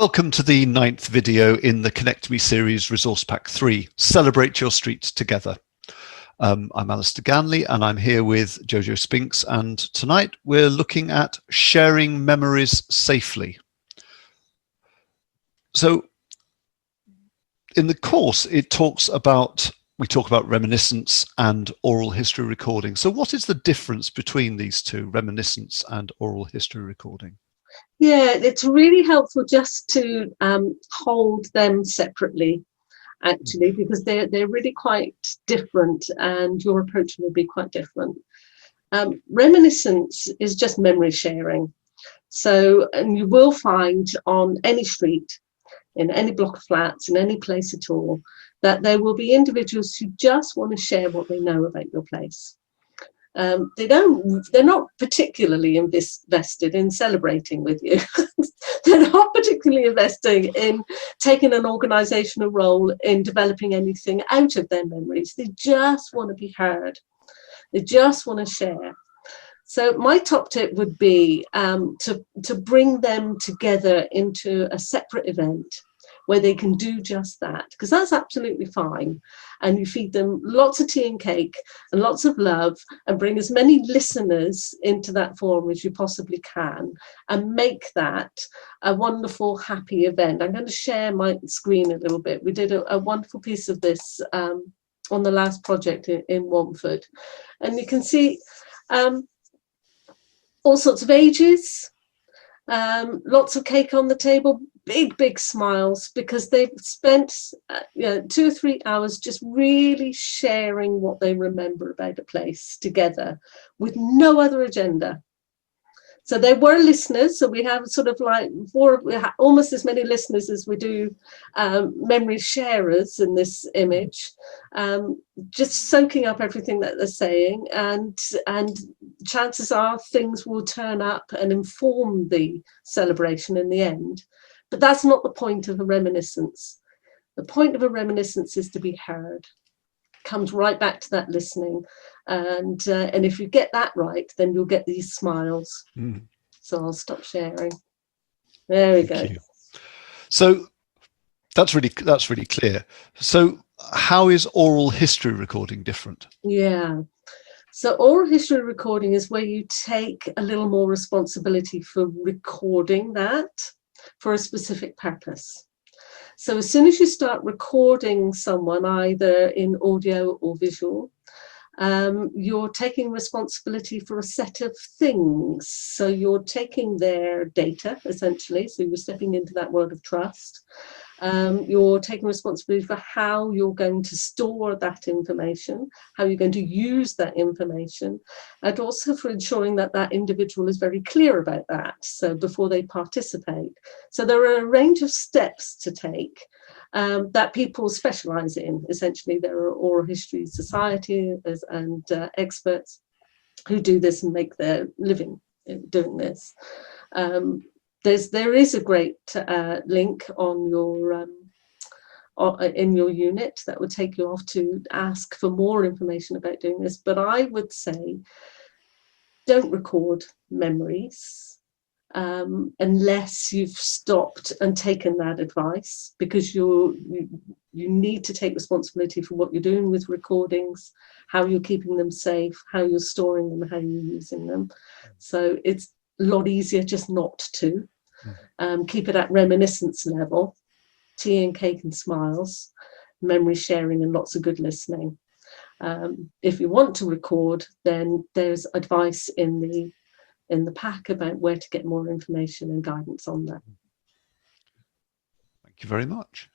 Welcome to the 9th video in the Connect Me series Resource Pack 3, Celebrate Your Street Together. I'm Alistair Ganley and I'm here with Jojo Spinks, and tonight we're looking at sharing memories safely. So in the course we talk about reminiscence and oral history recording. So what is the difference between these two, reminiscence and oral history recording? Yeah, it's really helpful just to hold them separately, actually, because they're really quite different and your approach will be quite different. Reminiscence is just memory sharing. So, and you will find on any street, in any block of flats, in any place at all, that there will be individuals who just want to share what they know about your place. They're not particularly invested in celebrating with you. They're not particularly investing in taking an organizational role in developing anything out of their memories. They just want to be heard. They just want to share. So my top tip would be to bring them together into a separate event where they can do just that, because that's absolutely fine. And you feed them lots of tea and cake and lots of love and bring as many listeners into that forum as you possibly can and make that a wonderful, happy event. I'm going to share my screen a little bit. We did a wonderful piece of this on the last project in Watford. And you can see all sorts of ages, lots of cake on the table, big smiles, because they've spent 2 or 3 hours just really sharing what they remember about a place together with no other agenda. So they were listeners, so we have sort of like almost as many listeners as we do memory sharers in this image, just soaking up everything that they're saying, and chances are things will turn up and inform the celebration in the end. But that's not the point of a reminiscence. The point of a reminiscence is to be heard. It comes right back to that listening. And if you get that right, then you'll get these smiles. So I'll stop sharing. There we go. So that's really clear. So how is oral history recording different? Yeah. So oral history recording is where you take a little more responsibility for recording that for a specific purpose. So as soon as you start recording someone, either in audio or visual, you're taking responsibility for a set of things. So you're taking their data, essentially. So you're stepping into that world of trust. You're taking responsibility for how you're going to store that information, how you're going to use that information, and also for ensuring that that individual is very clear about that, so before they participate. So there are a range of steps to take that people specialize in. Essentially, there are oral history societies and experts who do this and make their living doing this. There is a great link on your in your unit that would take you off to ask for more information about doing this. But I would say, don't record memories unless you've stopped and taken that advice, because you need to take responsibility for what you're doing with recordings, how you're keeping them safe, how you're storing them, how you're using them. So it's a lot easier just not to. Keep it at reminiscence level, tea and cake and smiles, memory sharing and lots of good listening. If you want to record, then there's advice in the pack about where to get more information and guidance on that. Thank you very much.